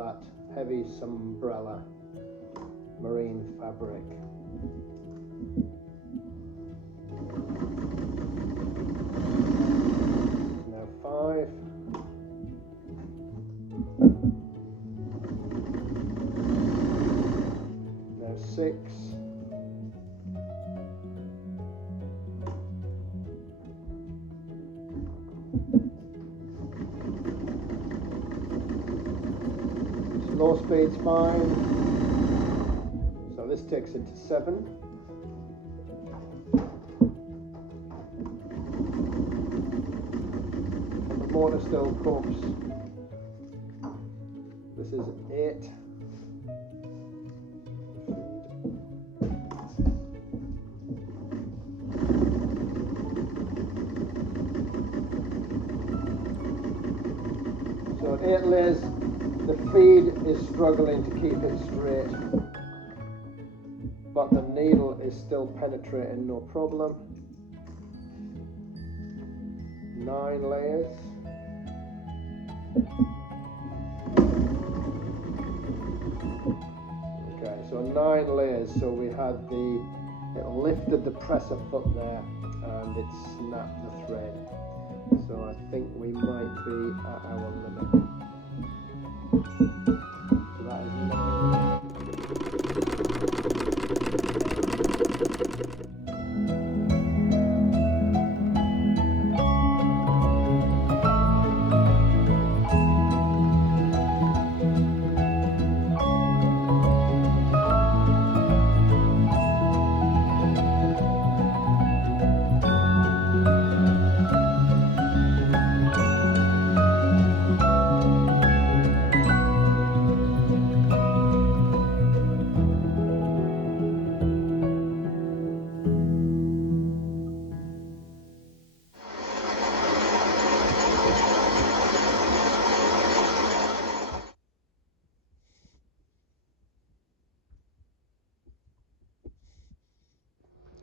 that heavy umbrella marine fabric. Now 5. Now 6. Slow speed's fine. So this takes it to 7. The motor still cooks. This is 8. So at 8 layers, the feed is struggling to keep it straight, but the needle is still penetrating no problem. 9 layers. Okay, so 9 layers, so we had it lifted the presser foot there and it snapped the thread. So I think we might be at our limit. So that is 9.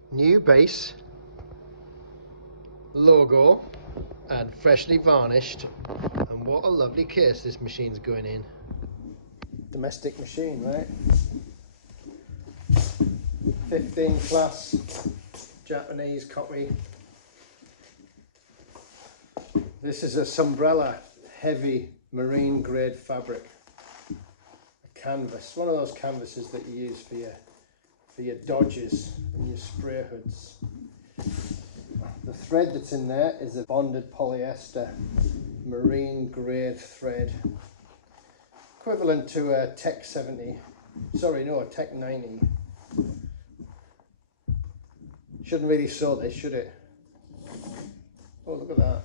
New base, logo, and freshly varnished, and what a lovely case this machine's going in. Domestic machine, right? 15 class Japanese copy. This is a Umbrella heavy marine grade fabric, a canvas, one of those canvases that you use for your Dodges and your spray hoods. The thread that's in there is a bonded polyester marine grade thread, equivalent to a Tech 70, sorry no, a Tech 90. Shouldn't really sew this, should it? Oh, look at that.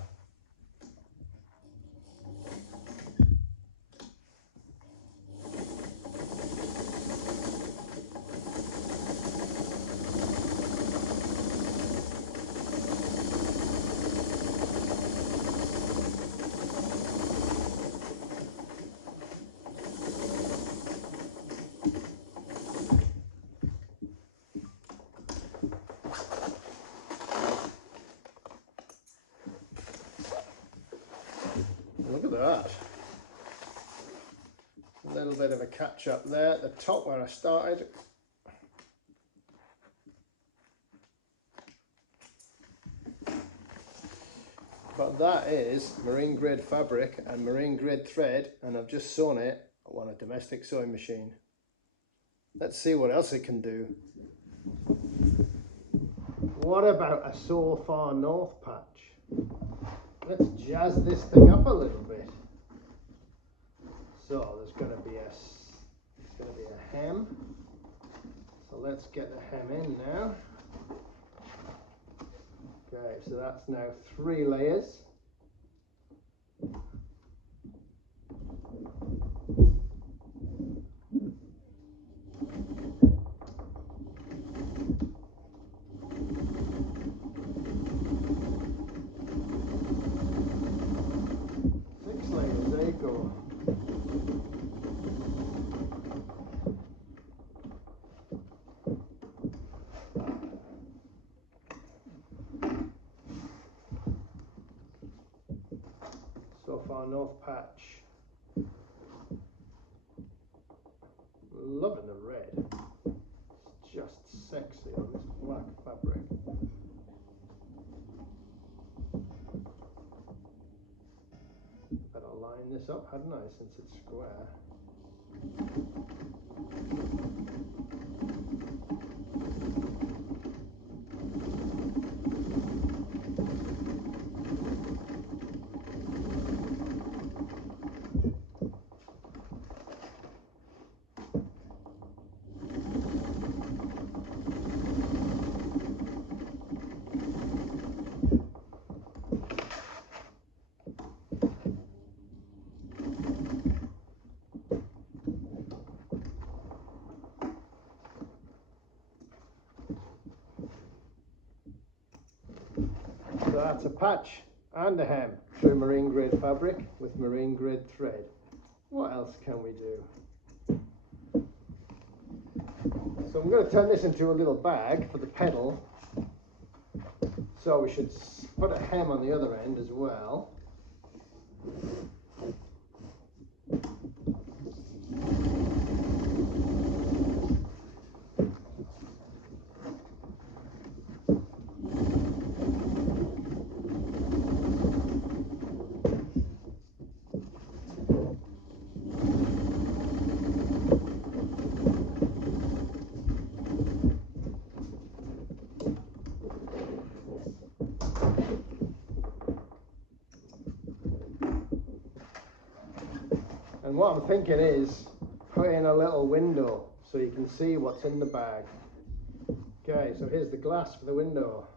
Look at that. A little bit of a catch up there at the top where I started. But that is marine grade fabric and marine grade thread, and I've just sewn it on a domestic sewing machine. Let's see what else it can do. What about a So Far North patch? Let's jazz this thing up a little bit. So there's going to be a hem. So let's get the hem in now. Okay, so that's now 3 layers. There you go. So Far North patch. sexy on this black fabric. Better line this up, hadn't I, since it's square. So that's a patch and a hem through marine grade fabric with marine grade thread. What else can we do? So I'm going to turn this into a little bag for the pedal. So we should put a hem on the other end as well. And what I'm thinking is put in a little window so you can see what's in the bag. Okay, so here's the glass for the window.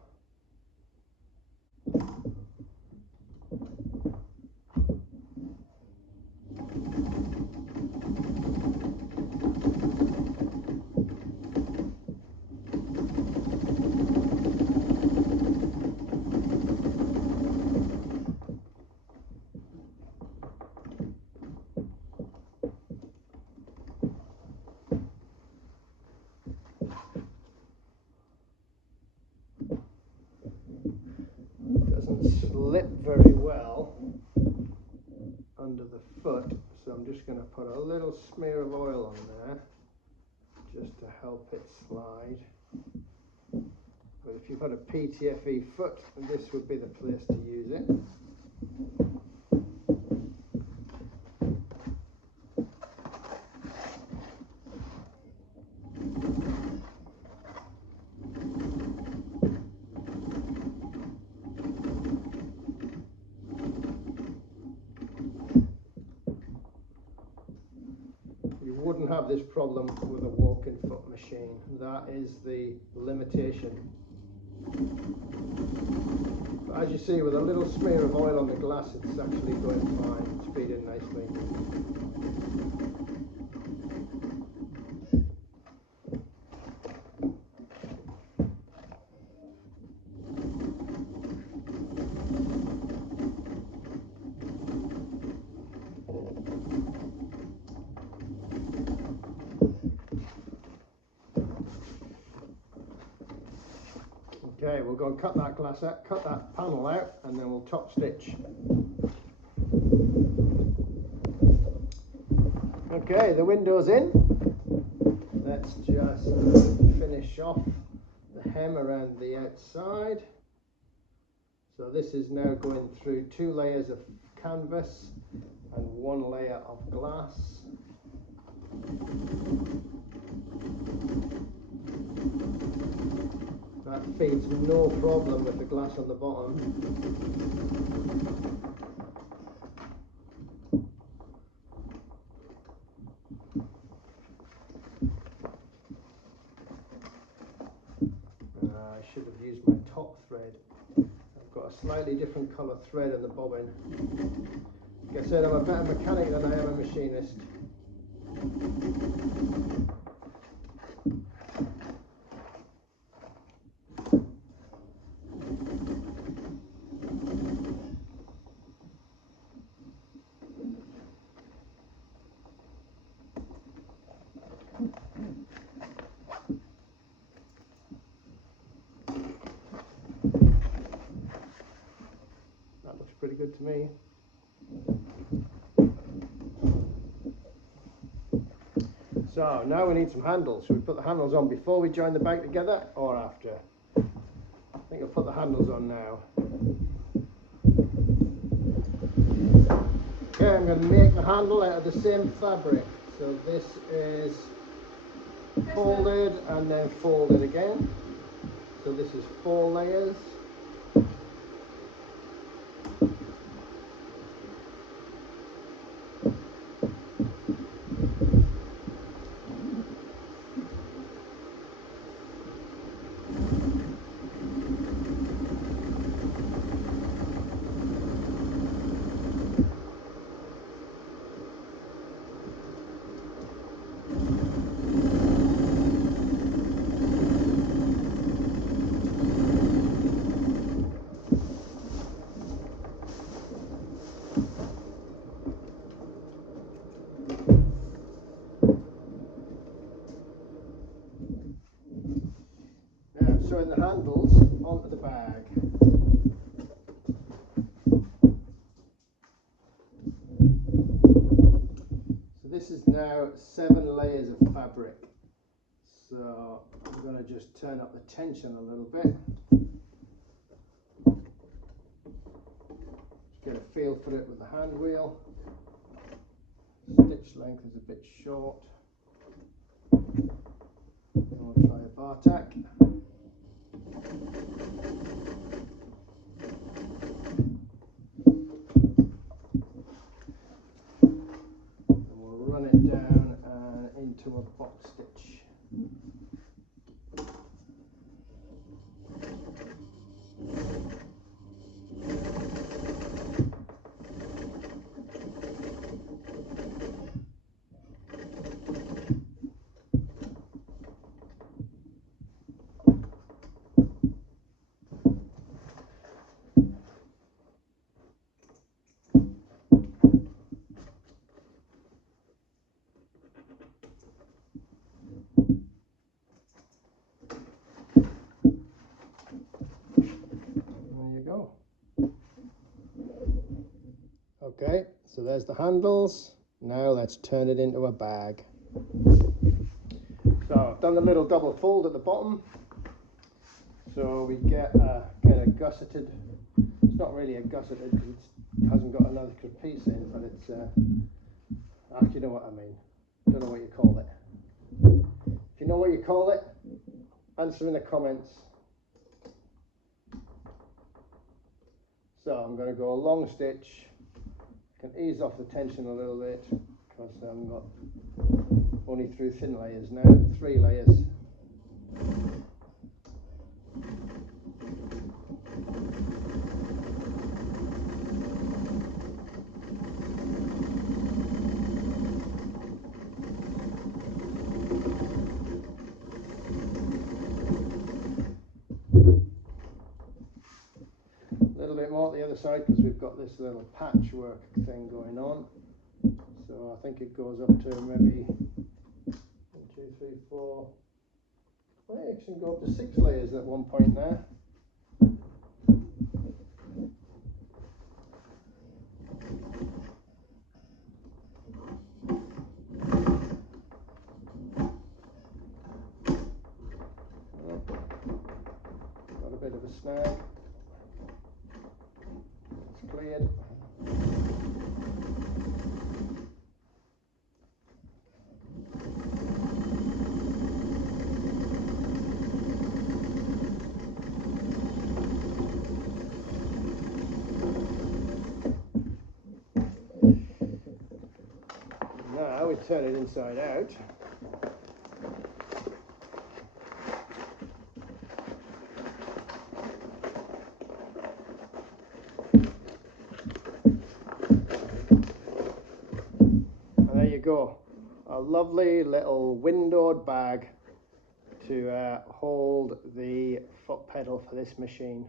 Slip very well under the foot, so I'm just going to put a little smear of oil on there just to help it slide. But if you've got a PTFE foot, this would be the place to use it. Wouldn't have this problem with a walking foot machine. That is the limitation. But as you see, with a little smear of oil on the glass, it's actually going fine. It's feeding nicely. Okay, we'll go and cut that glass out, cut that panel out, and then we'll top stitch. Okay, the window's in. Let's just finish off the hem around the outside. So this is now going through 2 layers of canvas and 1 layer of glass. That feeds no problem with the glass on the bottom. I should have used my top thread. I've got a slightly different colour thread in the bobbin. Like I said, I'm a better mechanic than I am a machinist. That looks pretty good to me. So now we need some handles. Should we put the handles on before we join the bag together or after? I think I'll put the handles on now. Okay, I'm going to make the handle out of the same fabric. So this is folded and then folded again. So this is 4 layers. Throwing the handles onto the bag. So this is now 7 layers of fabric. So I'm going to just turn up the tension a little bit. Just get a feel for it with the hand wheel. Stitch length is a bit short. I'll try a bar tack. And we'll run it down and into a box stitch. Go. Okay, so there's the handles. Now let's turn it into a bag. So I've done the little double fold at the bottom, so we get a kind of gusseted. It's not really a gusseted because it hasn't got another piece in, but it's you know what I mean. I don't know what you call it. If you know what you call it, answer in the comments. So I'm going to go a long stitch. I can ease off the tension a little bit because I'm got only through thin layers now, 3 layers. More at the other side because we've got this little patchwork thing going on. So I think it goes up to maybe 1, 2, 3, 4. Well, it can go up to 6 layers at one point there. Got a bit of a snag. Cleared. Now we turn it inside out. Go, a lovely little windowed bag to hold the foot pedal for this machine.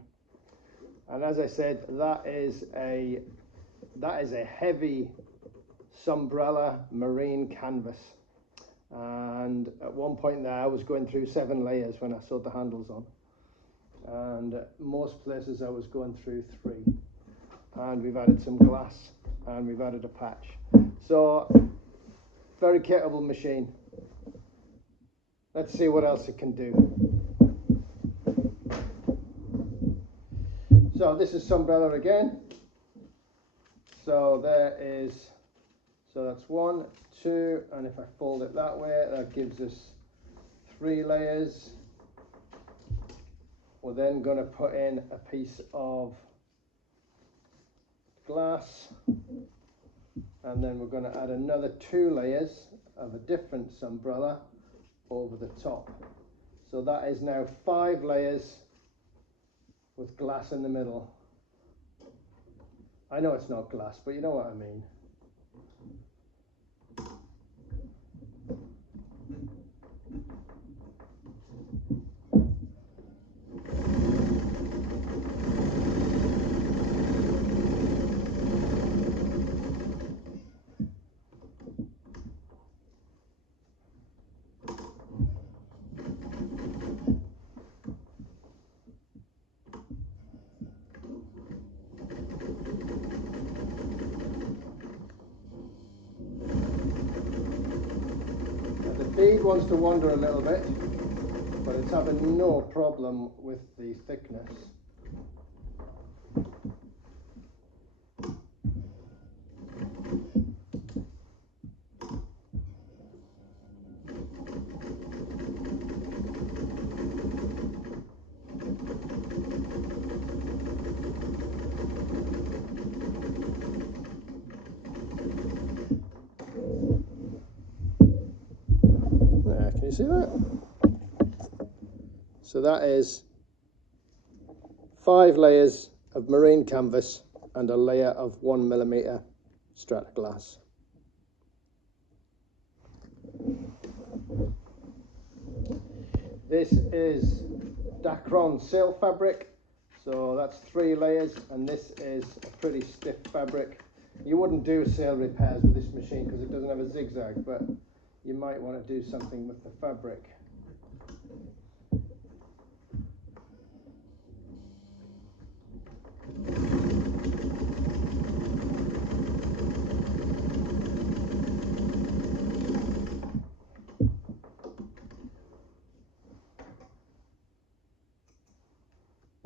And as I said, that is a heavy Sunbrella marine canvas, and at one point there I was going through 7 layers when I sewed the handles on, and most places I was going through 3, and we've added some glass and we've added a patch. So very capable machine. let's see what else it can do. So this is Sunbrella again. So that's 1, 2, and if I fold it that way, that gives us 3 layers. We're then going to put in a piece of glass, and then we're going to add another 2 layers of a different Sunbrella over the top. So that is now 5 layers with glass in the middle. I know it's not glass, but you know what I mean. The bead wants to wander a little bit, but it's having no problem with the thickness. There, can you see that? So that is 5 layers of marine canvas and a layer of 1mm strata glass. This is Dacron sail fabric, so that's 3 layers, and this is a pretty stiff fabric. You wouldn't do sail repairs with this machine because it doesn't have a zigzag, but you might want to do something with the fabric.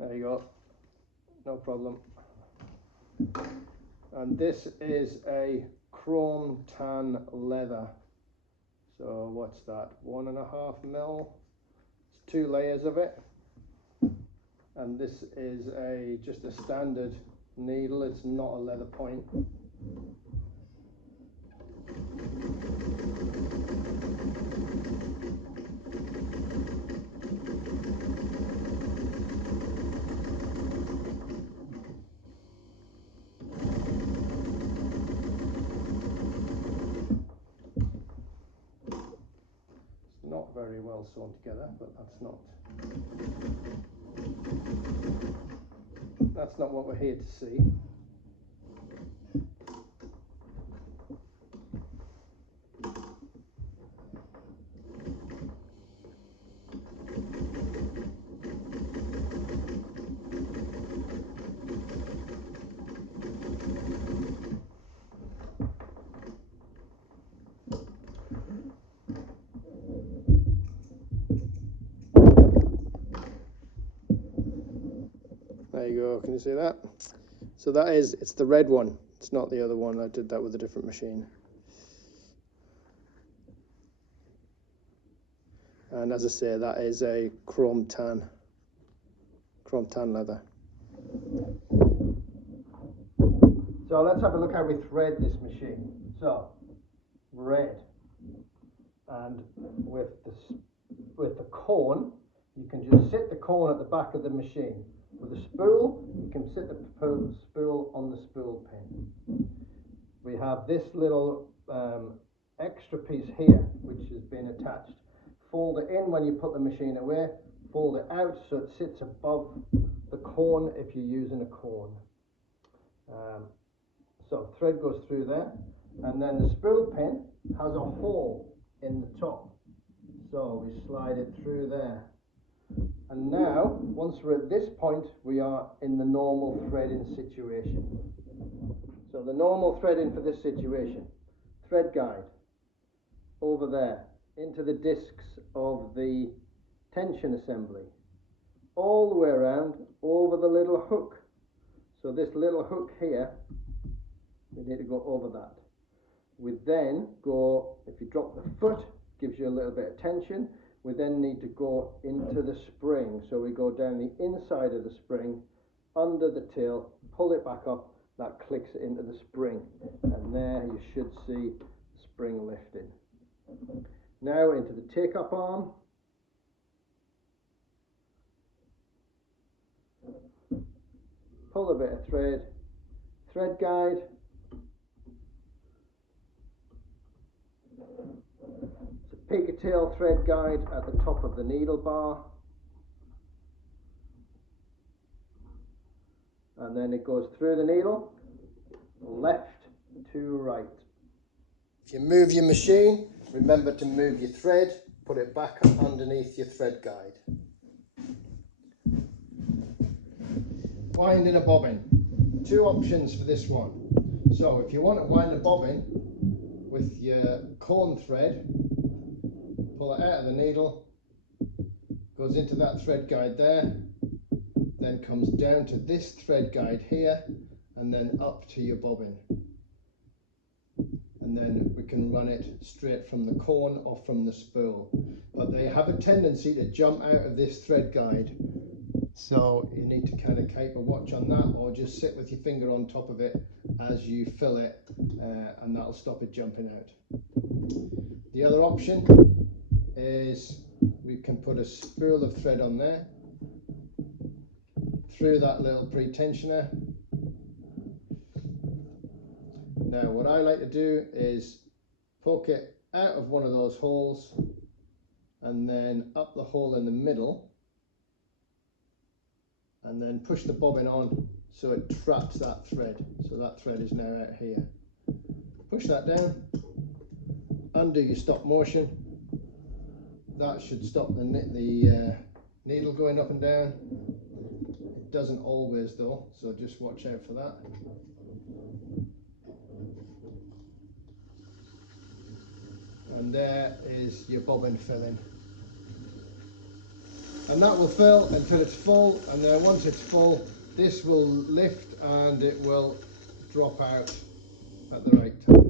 There you go, no problem. And this is a chrome tan leather. So what's that? 1.5 mil. It's 2 layers of it. And this is just a standard needle. It's not a leather point. Not very well sewn together, but that's not what we're here to see. There you go, can you see that? So it's the red one, it's not the other one. I did that with a different machine. And as I say, that is a chrome tan leather. So let's have a look how we thread this machine. So, red, and with the cone, you can just sit the cone at the back of the machine. With a spool, you can sit the spool on the spool pin. We have this little extra piece here, which has been attached. Fold it in when you put the machine away, fold it out so it sits above the cone if you're using a cone. So thread goes through there, and then the spool pin has a hole in the top. So we slide it through there. And now, once we're at this point, we are in the normal threading situation. So the normal threading for this situation, thread guide, over there. into the discs of the tension assembly, all the way around over the little hook. So this little hook here, we need to go over that. We then go, if you drop the foot, gives you a little bit of tension. We then need to go into the spring. So we go down the inside of the spring, under the tail, pull it back up, that clicks it into the spring. And there you should see the spring lifting. Now into the take-up arm. Pull a bit of thread guide. It's a pigtail thread guide at the top of the needle bar. And then it goes through the needle, left to right. If you move your machine, remember to move your thread, put it back underneath your thread guide. Winding a bobbin. Two options for this one. So if you want to wind a bobbin with your cone thread, pull it out of the needle, goes into that thread guide there, then comes down to this thread guide here, and then up to your bobbin. And then we can run it straight from the cone or from the spool. But they have a tendency to jump out of this thread guide. So you need to kind of keep a watch on that, or just sit with your finger on top of it as you fill it, and that'll stop it jumping out. The other option is we can put a spool of thread on there, through that little pre-tensioner. Now what I like to do is poke it out of one of those holes and then up the hole in the middle, and then push the bobbin on so it traps that thread. So that thread is now out here. Push that down, undo your stop motion. That should stop the needle going up and down. It doesn't always though, so just watch out for that. And there is your bobbin filling. And that will fill until it's full, and then once it's full, this will lift and it will drop out at the right time.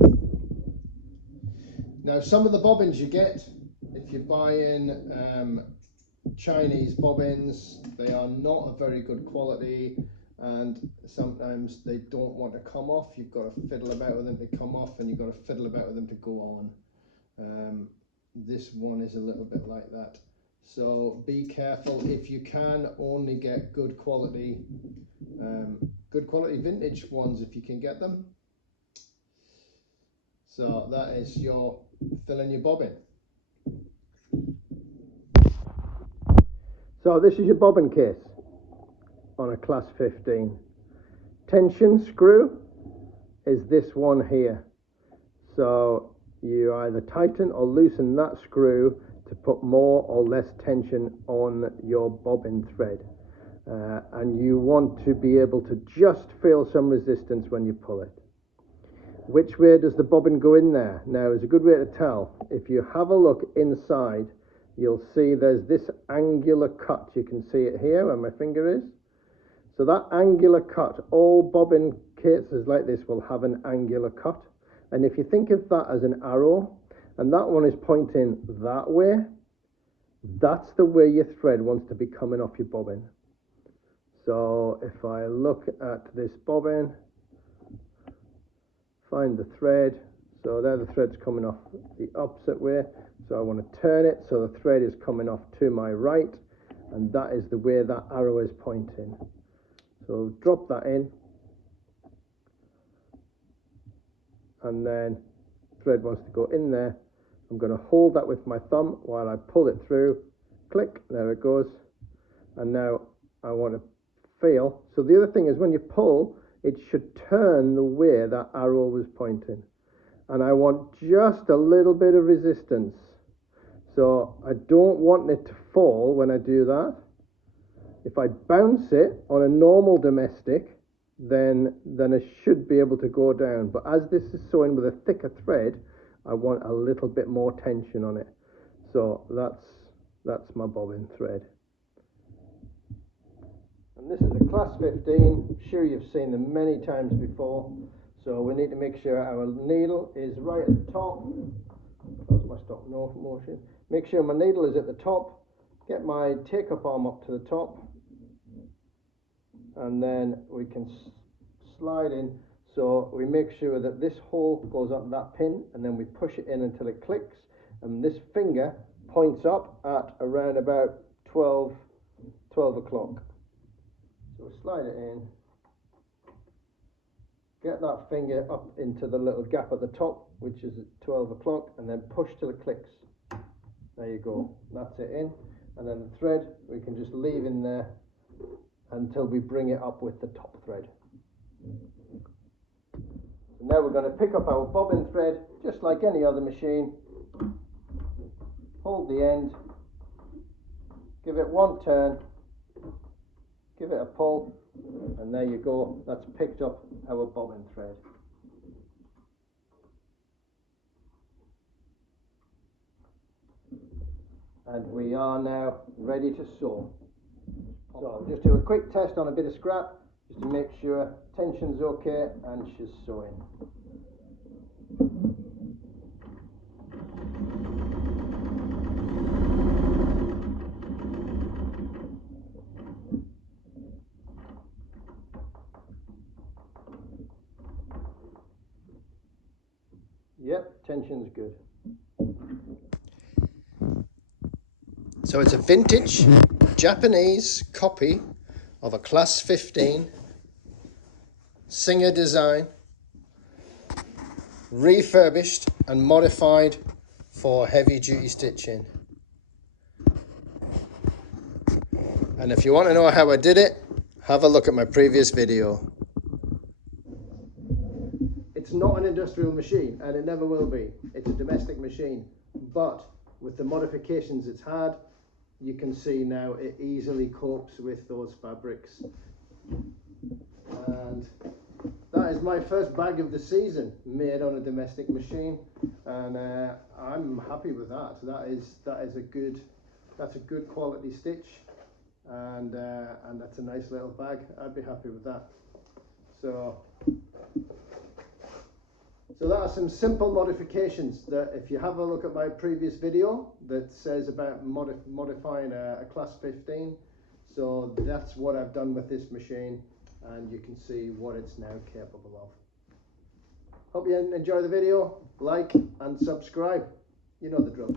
Now some of the bobbins you get, if you're buying Chinese bobbins, they are not a very good quality, and sometimes they don't want to come off. You've got to fiddle about with them to come off, and you've got to fiddle about with them to go on. This one is a little bit like that. So be careful. If you can, only get good quality vintage ones if you can get them. So that is your filling your bobbin. So this is your bobbin case on a class 15. Tension screw is this one here. So you either tighten or loosen that screw to put more or less tension on your bobbin thread, and you want to be able to just feel some resistance when you pull it. Which way does the bobbin go in there? Now is a good way to tell. If you have a look inside, you'll see there's this angular cut. You can see it here where my finger is. So that angular cut, all bobbin cases like this will have an angular cut, and if you think of that as an arrow, and that one is pointing that way, that's the way your thread wants to be coming off your bobbin. So if I look at this bobbin, find the thread, so there the thread's coming off the opposite way, so I want to turn it so the thread is coming off to my right, and that is the way that arrow is pointing. So drop that in, and then thread wants to go in there. I'm going to hold that with my thumb while I pull it through. Click, there it goes. And now I want to feel. So the other thing is when you pull, it should turn the way that arrow was pointing. And I want just a little bit of resistance. So I don't want it to fall when I do that. If I bounce it on a normal domestic, then it should be able to go down. But as this is sewing with a thicker thread, I want a little bit more tension on it. So that's my bobbin thread. And this is a class 15. I'm sure you've seen them many times before. So we need to make sure our needle is right at the top. That's my stop motion. Make sure my needle is at the top. Get my take-up arm up to the top. And then we can slide in. So we make sure that this hole goes up that pin, and then we push it in until it clicks. And this finger points up at around about 12 o'clock. So slide it in, get that finger up into the little gap at the top, which is at 12 o'clock, and then push till it clicks. There you go, that's it in. And then the thread we can just leave in there until we bring it up with the top thread. So now we're going to pick up our bobbin thread just like any other machine. Hold the end, give it one turn, give it a pull, and there you go, that's picked up our bobbin thread. And we are now ready to sew. So I'll just do a quick test on a bit of scrap just to make sure tension's okay and she's sewing. Yep, tension's good. So it's a vintage Japanese copy of a class 15 Singer design, refurbished and modified for heavy duty stitching. And if you want to know how I did it, have a look at my previous video. It's not an industrial machine, and it never will be. It's a domestic machine, but with the modifications it's had, you can see now it easily copes with those fabrics. And that is my first bag of the season, made on a domestic machine, and I'm happy with that. That's a good quality stitch, and that's a nice little bag. I'd be happy with that. So that are some simple modifications that, if you have a look at my previous video that says about modifying a class 15, so that's what I've done with this machine, and you can see what it's now capable of. Hope you enjoy the video, like and subscribe. You know the drill.